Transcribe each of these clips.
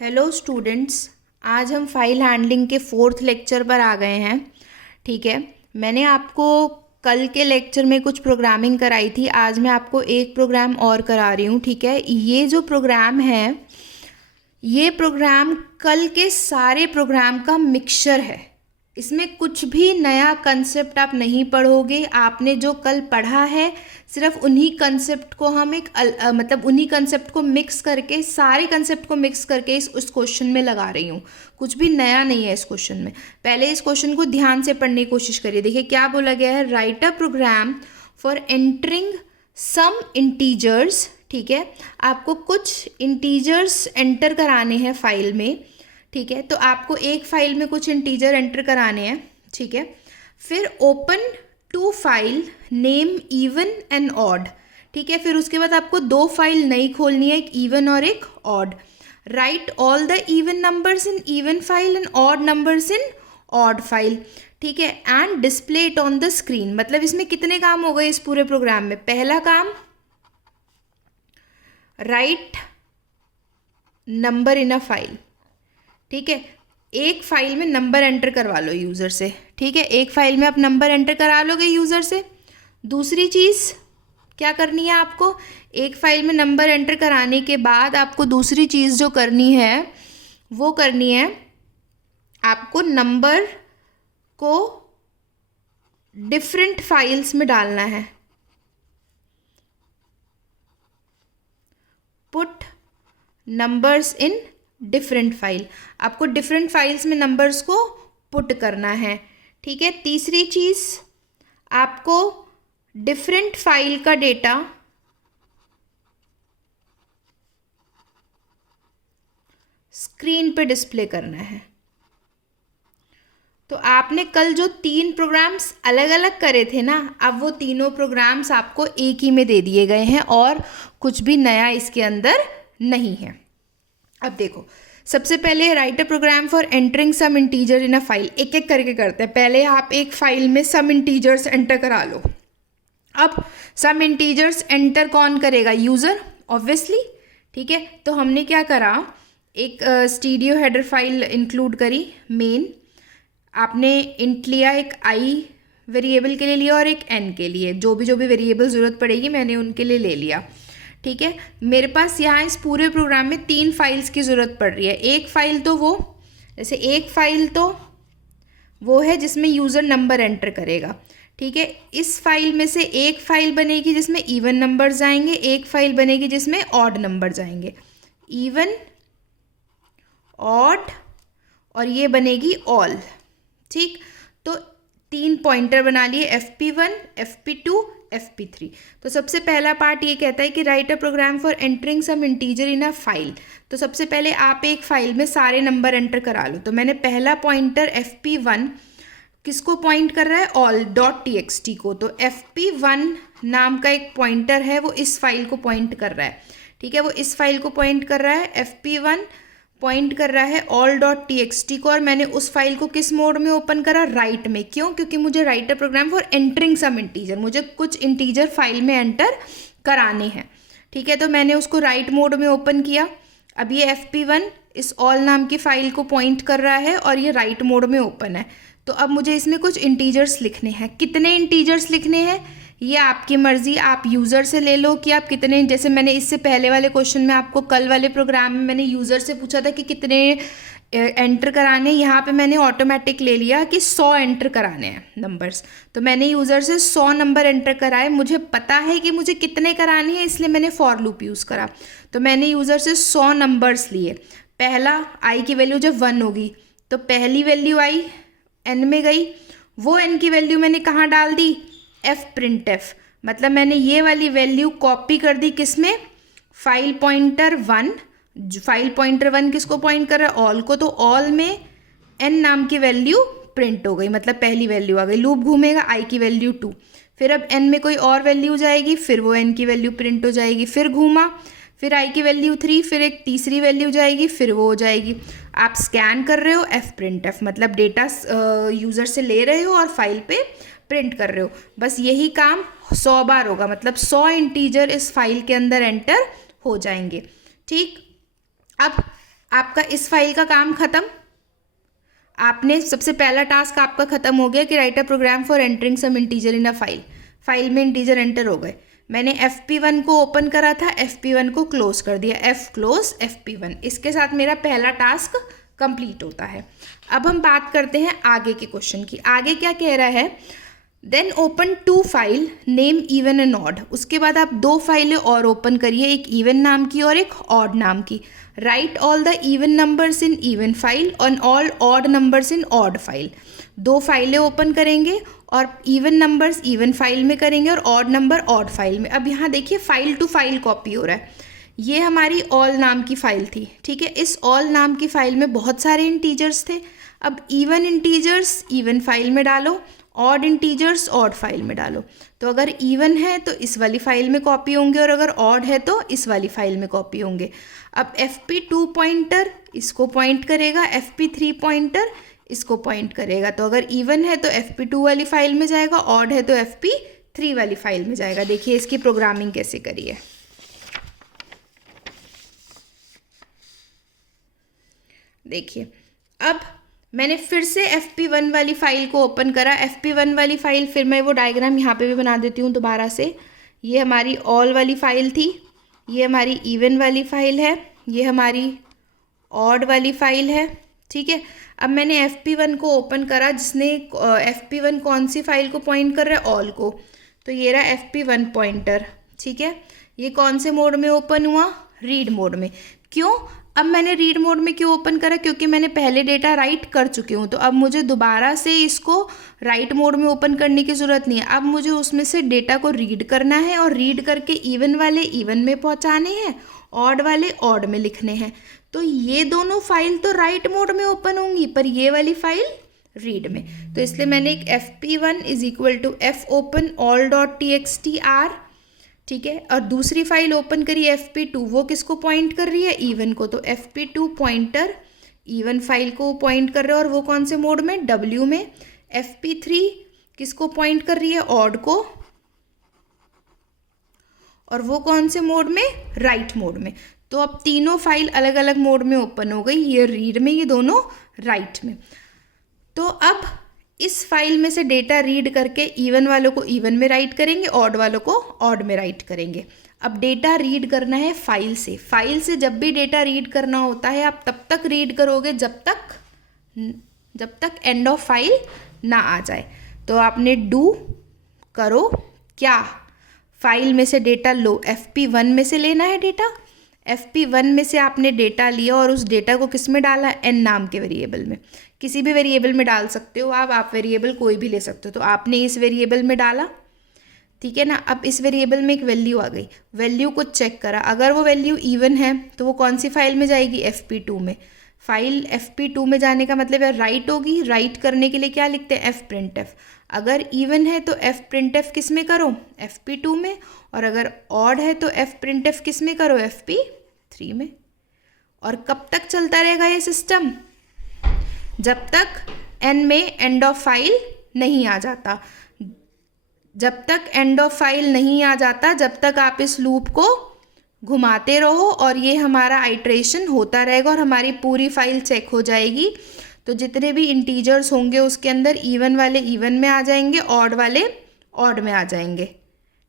Hello students, आज हम file handling के फोर्थ लेक्चर पर आ गए हैं। ठीक है, मैंने आपको कल के लेक्चर में कुछ प्रोग्रामिंग कराई थी। आज मैं आपको एक प्रोग्राम और करा रही हूँ। ठीक है, ये जो प्रोग्राम है, ये प्रोग्राम कल के सारे प्रोग्राम का मिक्सचर है। इसमें कुछ भी नया कंसेप्ट आप नहीं पढ़ोगे। आपने जो कल पढ़ा है सिर्फ उन्हीं कंसेप्ट को हम मतलब उन्हीं कंसेप्ट को मिक्स करके, सारे कंसेप्ट को मिक्स करके उस क्वेश्चन में लगा रही हूँ। कुछ भी नया नहीं है इस क्वेश्चन में। पहले इस क्वेश्चन को ध्यान से पढ़ने की कोशिश करिए। देखिए क्या बोला गया है, write a program for entering some integers. ठीक है, आपको कुछ इंटीजर्स एंटर कराने हैं फाइल में। ठीक है, तो आपको एक फाइल में कुछ इंटीजर एंटर कराने हैं। ठीक है, फिर open two file name even and odd. ठीक है, फिर उसके बाद आपको दो फाइल नई खोलनी है, एक इवन और एक odd. Right all the even numbers in even file and odd numbers in odd file. ठीक है, and display it on the screen. मतलब इसमें कितने काम हो गए इस पूरे प्रोग्राम में। पहला काम, right number in a file. ठीक है, एक फाइल में नंबर एंटर करवा लो यूज़र से। ठीक है, एक फाइल में आप नंबर एंटर करा लोगे यूज़र से। दूसरी चीज़ क्या करनी है आपको, एक फाइल में नंबर एंटर कराने के बाद आपको दूसरी चीज़ जो करनी है वो करनी है, आपको नंबर को डिफरेंट फाइल्स में डालना है। Put numbers in different file. आपको डिफरेंट फाइल्स में नंबर्स को पुट करना है। ठीक है, तीसरी चीज़, आपको डिफरेंट फाइल का डेटा स्क्रीन पे डिस्प्ले करना है। तो आपने कल जो तीन प्रोग्राम्स अलग अलग करे थे ना, अब वो तीनों प्रोग्राम्स आपको एक ही में दे दिए गए हैं और कुछ भी नया इसके अंदर नहीं है। अब देखो, सबसे पहले write a program for entering some integer in a file. एक एक करके करते हैं। पहले आप एक फाइल में सम इंटीजर्स एंटर करा लो। अब सम इंटीजर्स एंटर कौन करेगा, यूज़र ऑब्वियसली। ठीक है, तो हमने क्या करा, एक स्टीडियो हेडर फाइल इंक्लूड करी मेन। आपने इंट लिया, एक आई वेरिएबल के लिए लिया और एक एन के लिए। जो भी वेरिएबल ज़रूरत पड़ेगी मैंने उनके लिए ले लिया। ठीक है, मेरे पास यहाँ इस पूरे प्रोग्राम में तीन फाइल्स की ज़रूरत पड़ रही है। एक फ़ाइल तो वो, जैसे एक फ़ाइल तो वो है जिसमें यूज़र नंबर एंटर करेगा। ठीक है, इस फाइल में से एक फ़ाइल बनेगी जिसमें इवन नंबर्स आएंगे, एक फ़ाइल बनेगी जिसमें ऑड नंबर्स आएंगे। इवन, ऑड, और ये बनेगी ऑल। ठीक, तो तीन पॉइंटर बना लिए, FP1, FP2, FP3। तो सबसे पहला पार्ट ये कहता है कि write a program for entering some integer in a file. तो सबसे पहले आप एक फाइल में सारे नंबर एंटर करा लो। तो मैंने पहला पॉइंटर FP1 किसको पॉइंट कर रहा है, all.txt को। तो FP1 नाम का एक पॉइंटर है, वो इस फाइल को पॉइंट कर रहा है। ठीक है, वो इस फाइल को पॉइंट कर रहा है। FP1 पॉइंट कर रहा है all.txt को, और मैंने उस फाइल को किस मोड में ओपन करा, राइट में। क्यों, क्योंकि मुझे write a program for entering some integer, मुझे कुछ इंटीजर फाइल में एंटर कराने हैं। ठीक है, तो मैंने उसको राइट मोड में ओपन किया। अब ये FP1 इस ऑल नाम की फाइल को पॉइंट कर रहा है और ये राइट मोड में ओपन है। तो अब मुझे इसमें कुछ इंटीजर्स लिखने हैं। कितने इंटीजर्स लिखने हैं ये आपकी मर्जी, आप यूज़र से ले लो कि आप कितने। जैसे मैंने इससे पहले वाले क्वेश्चन में आपको, कल वाले प्रोग्राम में मैंने यूज़र से पूछा था कि कितने एंटर कराने, यहाँ पे मैंने ऑटोमेटिक ले लिया कि 100 एंटर कराने हैं नंबर्स। तो मैंने यूज़र से 100 नंबर एंटर कराए। मुझे पता है कि मुझे कितने कराने हैं, इसलिए मैंने फॉर लूप यूज़ करा। तो मैंने यूज़र से 100 नंबर्स लिए। पहला, आई की वैल्यू जब 1 होगी तो पहली वैल्यू आई एन में गई, वो एन की वैल्यू मैंने कहाँ डाल दी, printf। मतलब मैंने ये वाली वैल्यू कॉपी कर दी किसमें, फाइल पॉइंटर 1। फाइल पॉइंटर 1 किसको पॉइंट कर रहा है, ऑल को। तो ऑल में n नाम की वैल्यू प्रिंट हो गई, मतलब पहली वैल्यू आ गई। लूप घूमेगा, i की वैल्यू 2। फिर अब n में कोई और वैल्यू जाएगी, फिर वो n की वैल्यू प्रिंट हो जाएगी। फिर घूमा, फिर i की वैल्यू 3, फिर एक तीसरी वैल्यू जाएगी, फिर वो हो जाएगी। आप स्कैन कर रहे हो, printf मतलब डेटा यूज़र से ले रहे हो और फाइल पे प्रिंट कर रहे हो। बस यही काम 100 बार होगा, मतलब 100 इंटीजर इस फाइल के अंदर एंटर हो जाएंगे। ठीक, अब आपका इस फाइल का काम ख़त्म। आपने सबसे पहला टास्क आपका ख़त्म हो गया कि write a program for entering some integer in a file में इंटीजर एंटर हो गए। मैंने FP1 को ओपन करा था, FP1 को क्लोज कर दिया, F क्लोज FP1। इसके साथ मेरा पहला टास्क कंप्लीट होता है। अब हम बात करते हैं आगे के क्वेश्चन की। आगे क्या कह रहा है, then open 2 file name even and odd. उसके बाद आप 2 फाइलें और ओपन करिए, एक इवन नाम की और एक ऑड नाम की। Write all the even numbers in even file और all odd numbers in odd file. 2 फाइलें ओपन करेंगे और इवन नंबर्स इवन फाइल में करेंगे और ऑड नंबर ऑड फाइल में। अब यहाँ देखिए फाइल टू फाइल कॉपी हो रहा है। ये हमारी ऑल नाम की फाइल थी, ठीक है। इस ऑल नाम की फाइल में बहुत सारे इंटीजर्स थे। अब इवन इंटीजर्स इवन फाइल में डालो, ऑड इंटीजर्स ऑड फाइल में डालो। तो अगर इवन है तो इस वाली फाइल में कॉपी होंगे और अगर ऑड है तो इस वाली फाइल में कॉपी होंगे। अब FP2 पॉइंटर इसको पॉइंट करेगा, FP3 पॉइंटर इसको पॉइंट करेगा। तो अगर इवन है तो FP2 वाली फाइल में जाएगा, ऑड है तो FP3 वाली फाइल में जाएगा। देखिए इसकी प्रोग्रामिंग कैसे करी है। देखिए अब मैंने फिर से FP1 वाली फाइल को ओपन करा। FP1 वाली फाइल, फिर मैं वो डायग्राम यहाँ पे भी बना देती हूँ दोबारा से। ये हमारी ऑल वाली फाइल थी, ये हमारी इवन वाली फाइल है, ये हमारी ऑड वाली फाइल है, ठीक है। अब मैंने FP1 को ओपन करा, जिसने FP1 कौन सी फाइल को पॉइंट कर रहा है, ऑल को। तो ये रहा FP1 पॉइंटर, ठीक है। ये कौन से मोड में ओपन हुआ, रीड मोड में। क्यों, अब मैंने रीड मोड में क्यों ओपन करा, क्योंकि मैंने पहले डेटा राइट कर चुकी हूँ। तो अब मुझे दोबारा से इसको राइट मोड में ओपन करने की ज़रूरत नहीं है। अब मुझे उसमें से डेटा को रीड करना है और रीड करके इवन वाले इवन में पहुँचाने हैं, ऑड वाले ऑड में लिखने हैं। तो ये दोनों फाइल तो राइट मोड में ओपन होंगी, पर ये वाली फाइल रीड में। तो इसलिए मैंने एक FP1 is equal to F open all.txt_r, ठीक है। और दूसरी फाइल ओपन करी FP2, वो किसको पॉइंट कर रही है, इवन को। तो FP2 पॉइंटर इवन फाइल को पॉइंट कर रहे हैं और वो कौन से मोड में, W में। FP3 किसको पॉइंट कर रही है, ऑड को, और वो कौन से मोड में, राइट मोड में। तो अब तीनों फाइल अलग अलग मोड में ओपन हो गई, ये रीड में, ये दोनों राइट में। तो अब इस फाइल में से डेटा रीड करके इवन वालों को इवन में राइट करेंगे, ऑड वालों को ऑड में राइट करेंगे। अब डेटा रीड करना है फाइल से। फाइल से जब भी डेटा रीड करना होता है आप तब तक रीड करोगे जब तक एंड ऑफ फाइल ना आ जाए। तो आपने डू करो क्या, फाइल में से डेटा लो, FP1 में से लेना है डेटा। FP1 में से आपने डेटा लिया और उस डेटा को किस में डाला, n नाम के वेरिएबल में। किसी भी वेरिएबल में डाल सकते हो आप वेरिएबल कोई भी ले सकते हो। तो आपने इस वेरिएबल में डाला, ठीक है ना। अब इस वेरिएबल में एक वैल्यू आ गई, वैल्यू को चेक करा, अगर वो वैल्यू इवन है तो वो कौन सी फाइल में जाएगी, FP2 में। फाइल FP2 में जाने का मतलब है राइट होगी। राइट करने के लिए क्या लिखते हैं, fprintf। अगर इवन है तो fprintf किस में करो, FP2 में। और अगर ऑड है तो fprintf किस में करो, FP3 में। और कब तक चलता रहेगा ये सिस्टम, जब तक n में एंड ऑफ फाइल नहीं आ जाता। जब तक एंड ऑफ फाइल नहीं आ जाता, जब तक आप इस लूप को घुमाते रहो और ये हमारा आइट्रेशन होता रहेगा और हमारी पूरी फाइल चेक हो जाएगी। तो जितने भी इंटीजर्स होंगे उसके अंदर इवन वाले इवन में आ जाएंगे, ऑड वाले ऑड में आ जाएंगे,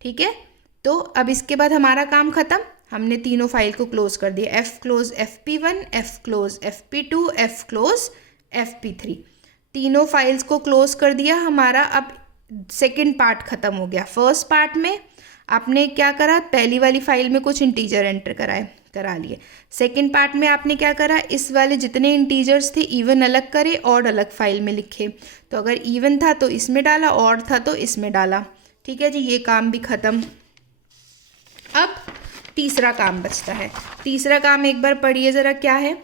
ठीक है। तो अब इसके बाद हमारा काम ख़त्म, हमने तीनों फाइल को क्लोज कर दिया। F close FP1, F close FP2, F close FP3, तीनों फाइल्स को क्लोज कर दिया। हमारा अब सेकेंड पार्ट ख़त्म हो गया। फर्स्ट पार्ट में आपने क्या करा, पहली वाली फाइल में कुछ इंटीजर एंटर करा लिए। सेकेंड पार्ट में आपने क्या करा, इस वाले जितने इंटीजर्स थे इवन अलग करे, ऑड अलग फाइल में लिखे। तो अगर इवन था तो इसमें डाला, ऑड था तो इसमें डाला, ठीक है जी। ये काम भी ख़त्म। अब तीसरा काम बचता है। तीसरा काम एक बार पढ़िए ज़रा, क्या है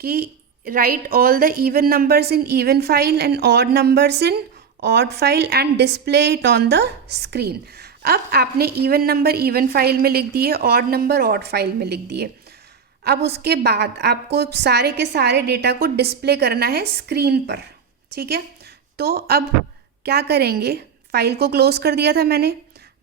कि right all the even numbers in even file and odd numbers in odd file and display it on the screen. अब आपने इवन नंबर इवन फाइल में लिख दिए, ऑड नंबर ऑड फाइल में लिख दिए। अब उसके बाद आपको सारे के सारे डेटा को डिस्प्ले करना है स्क्रीन पर, ठीक है। तो अब क्या करेंगे, फाइल को क्लोज कर दिया था मैंने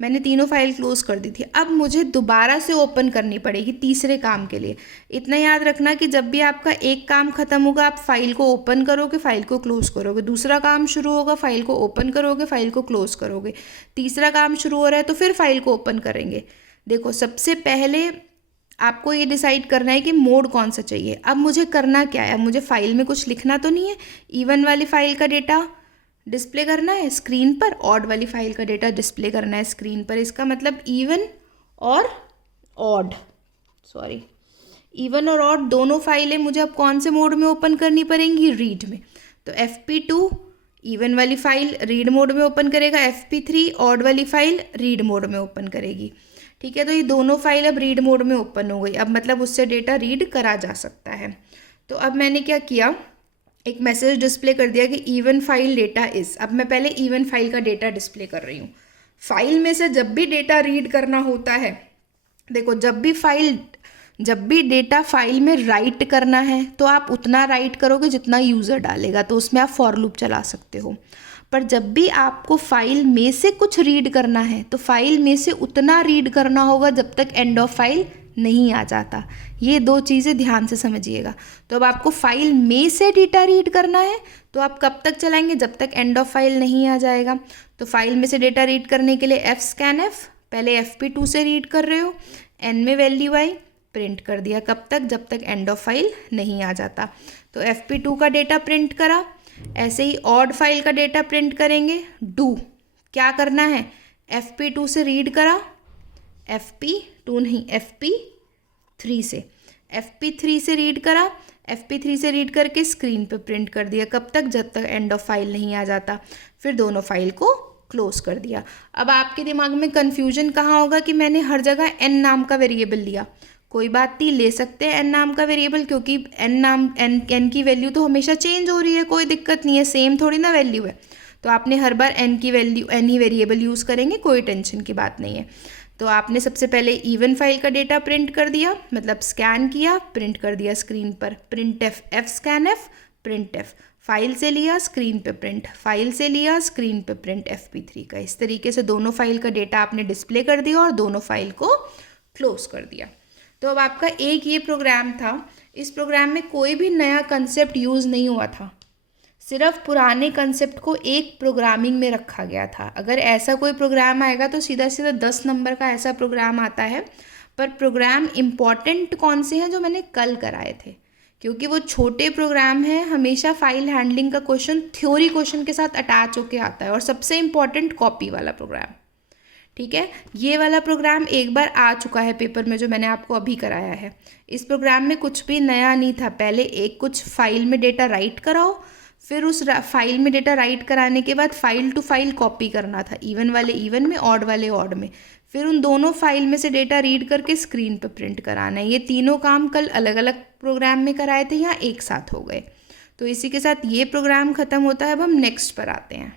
मैंने तीनों फाइल क्लोज कर दी थी। अब मुझे दोबारा से ओपन करनी पड़ेगी तीसरे काम के लिए। इतना याद रखना कि जब भी आपका एक काम खत्म होगा आप फाइल को ओपन करोगे, फाइल को क्लोज करोगे, दूसरा काम शुरू होगा, फाइल को ओपन करोगे, फाइल को क्लोज करोगे, तीसरा काम शुरू हो रहा है तो फिर फाइल को ओपन करेंगे। देखो, सबसे पहले आपको ये डिसाइड करना है कि मोड कौन सा चाहिए। अब मुझे करना क्या है, अब मुझे फाइल में कुछ लिखना तो नहीं है। इवन वाली फाइल का डेटा डिस्प्ले करना है स्क्रीन पर, ऑड वाली फाइल का डेटा डिस्प्ले करना है स्क्रीन पर। इसका मतलब इवन और ऑड, इवन और ऑड दोनों फाइलें मुझे अब कौन से मोड में ओपन करनी पड़ेंगी, रीड में। तो FP2 इवन वाली फाइल रीड मोड में ओपन करेगा, FP3 ऑड वाली फाइल रीड मोड में ओपन करेगी। ठीक है, तो ये दोनों फाइल अब रीड मोड में ओपन हो गई। अब मतलब उससे डेटा रीड करा जा सकता है। तो अब मैंने क्या किया, एक मैसेज डिस्प्ले कर दिया कि इवन फाइल डेटा इज़। अब मैं पहले इवन फाइल का डेटा डिस्प्ले कर रही हूँ। फाइल में से जब भी डेटा रीड करना होता है, देखो जब भी डेटा फाइल में राइट करना है तो आप उतना राइट करोगे जितना यूज़र डालेगा, तो उसमें आप फॉर लूप चला सकते हो। पर जब भी आपको फाइल में से कुछ रीड करना है तो फाइल में से उतना रीड करना होगा जब तक एंड ऑफ फाइल नहीं आ जाता। ये दो चीज़ें ध्यान से समझिएगा। तो अब आपको फाइल में से डेटा रीड करना है तो आप कब तक चलाएंगे, जब तक एंड ऑफ फाइल नहीं आ जाएगा। तो फाइल में से डेटा रीड करने के लिए fscanf, पहले FP2 से रीड कर रहे हो, n में वैल्यू आई, प्रिंट कर दिया। कब तक, जब तक एंड ऑफ फाइल नहीं आ जाता। तो FP2 का डेटा प्रिंट करा। ऐसे ही ऑड फाइल का डेटा प्रिंट करेंगे। डू क्या करना है, FP2 से रीड करा, FP2 नहीं FP3 से, FP3 से रीड करा, FP3 से रीड करके स्क्रीन पे प्रिंट कर दिया। कब तक, जब तक एंड ऑफ फाइल नहीं आ जाता। फिर दोनों फाइल को क्लोज कर दिया। अब आपके दिमाग में कन्फ्यूजन कहाँ होगा कि मैंने हर जगह n नाम का वेरिएबल लिया। कोई बात नहीं, ले सकते हैं n नाम का वेरिएबल, क्योंकि n की वैल्यू तो हमेशा चेंज हो रही है, कोई दिक्कत नहीं है, सेम थोड़ी ना वैल्यू है। तो आपने हर बार n की वैल्यू n ही वेरिएबल यूज़ करेंगे, कोई टेंशन की बात नहीं है। तो आपने सबसे पहले इवन फाइल का डेटा प्रिंट कर दिया, मतलब स्कैन किया, प्रिंट कर दिया स्क्रीन पर। printf fscanf printf, फाइल से लिया स्क्रीन पे प्रिंट, फाइल से लिया स्क्रीन पे प्रिंट FP3 का। इस तरीके से दोनों फाइल का डेटा आपने डिस्प्ले कर दिया और दोनों फाइल को क्लोज कर दिया। तो अब आपका एक ये प्रोग्राम था। इस प्रोग्राम में कोई भी नया कंसेप्ट यूज़ नहीं हुआ था, सिर्फ पुराने कंसेप्ट को एक प्रोग्रामिंग में रखा गया था। अगर ऐसा कोई प्रोग्राम आएगा तो सीधा सीधा 10 नंबर का ऐसा प्रोग्राम आता है। पर प्रोग्राम इम्पॉर्टेंट कौन से हैं, जो मैंने कल कराए थे, क्योंकि वो छोटे प्रोग्राम हैं। हमेशा फाइल हैंडलिंग का क्वेश्चन थ्योरी क्वेश्चन के साथ अटैच होके आता है, और सबसे इम्पॉर्टेंट कॉपी वाला प्रोग्राम। ठीक है, ये वाला प्रोग्राम एक बार आ चुका है पेपर में, जो मैंने आपको अभी कराया है। इस प्रोग्राम में कुछ भी नया नहीं था। पहले एक कुछ फाइल में डेटा राइट कराओ, फिर उस फाइल में डेटा राइट कराने के बाद फाइल टू फाइल कॉपी करना था, इवन वाले इवन में, ऑड वाले ऑड में। फिर उन दोनों फाइल में से डेटा रीड करके स्क्रीन पर प्रिंट कराना है। ये तीनों काम कल अलग अलग प्रोग्राम में कराए थे, यहाँ एक साथ हो गए। तो इसी के साथ ये प्रोग्राम ख़त्म होता है। अब हम नेक्स्ट पर आते हैं।